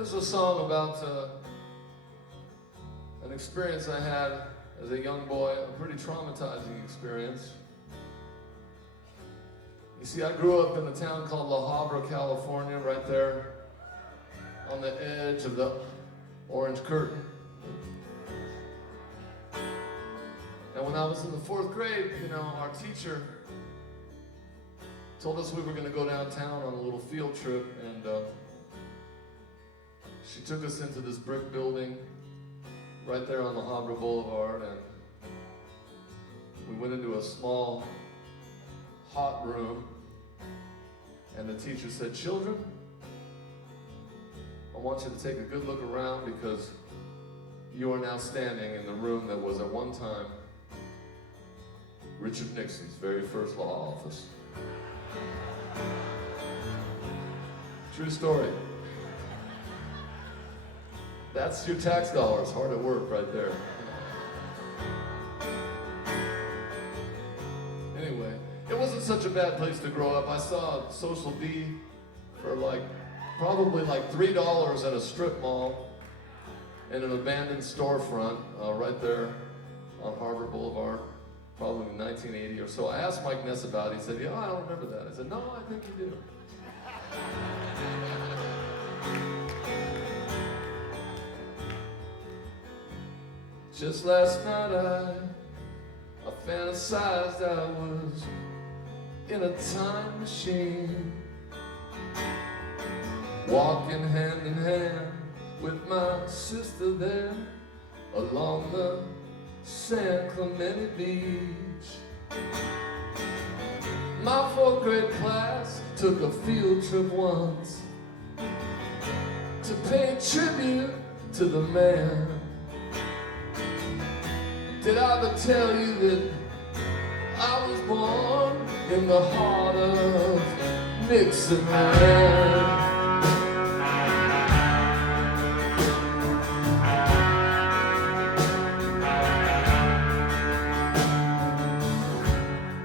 This is a song about an experience I had as a young boy, a pretty traumatizing experience. You see, I grew up in a town called La Habra, California, right there on the edge of the Orange Curtain. And when I was in the 4th grade, our teacher told us we were going to go downtown on a little field trip, and she took us into this brick building right there on La Habra Boulevard, and we went into a small, hot room, and the teacher said, "Children, I want you to take a good look around because you are now standing in the room that was at one time Richard Nixon's very first law office." True story. That's your tax dollars hard at work right there. Anyway, it wasn't such a bad place to grow up. I saw Social B for probably $3 at a strip mall in an abandoned storefront right there on Harbor Boulevard, probably in 1980 or so. I asked Mike Ness about it. He said, "Yeah, I don't remember that." I said, "No, I think you do." Just last night I fantasized I was in a time machine, walking hand in hand with my sister there along the San Clemente Beach. My 4th grade class took a field trip once to pay tribute to the man. Did I ever tell you that I was born in the heart of Nixonland?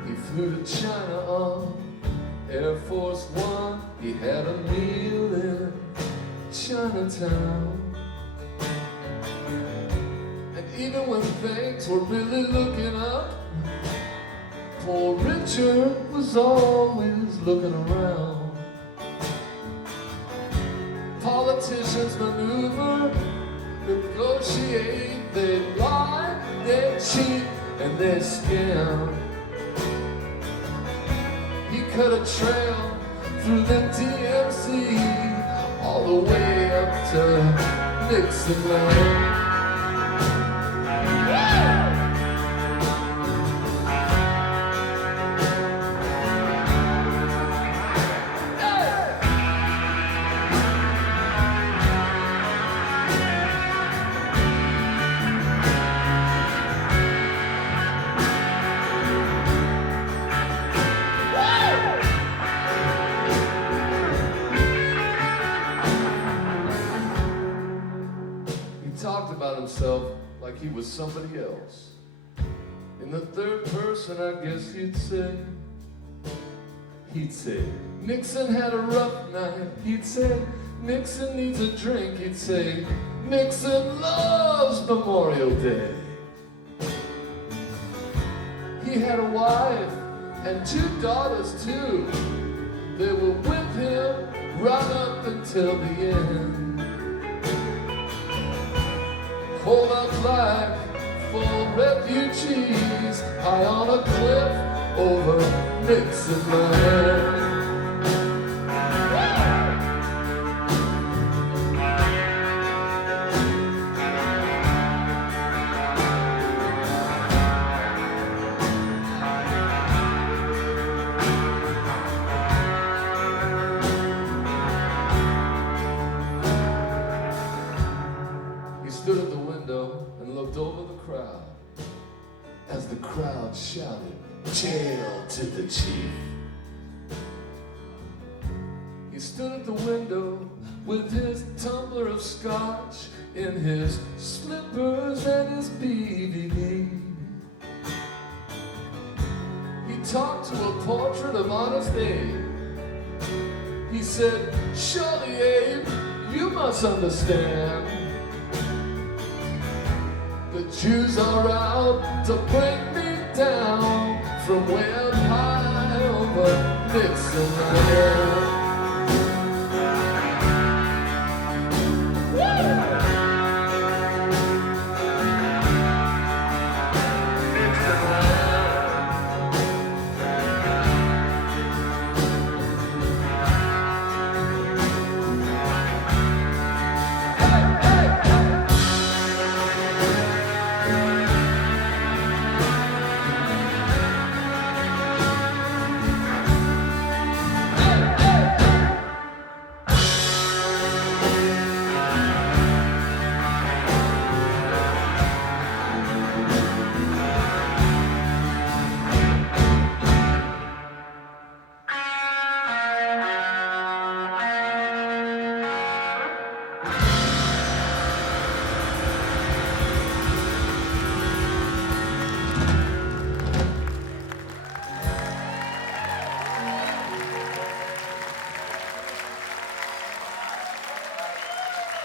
He flew to China on Air Force One. He had a meal in Chinatown. Even when things were really looking up, poor Richard was always looking around. Politicians maneuver, negotiate, they lie, they cheat, and they scam. He cut a trail through the DMC all the way up to Nixonland. Talked about himself like he was somebody else. In the 3rd person, I guess he'd say, Nixon had a rough night. He'd say, Nixon needs a drink. He'd say, Nixon loves Memorial Day. He had a wife and 2 daughters too. They were with him right up until the end. Hold up like 4 refugees high on a cliff over Nixonland. He stood at the window and looked over the crowd as the crowd shouted, "Jail to the chief." He stood at the window with his tumbler of scotch in his slippers and his BVD. He talked to a portrait of Honest Abe. He said, "Surely, Abe, You must understand, the Jews are out to bring me down from way up high over Nixonland.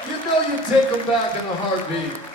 You know you take them back in a heartbeat.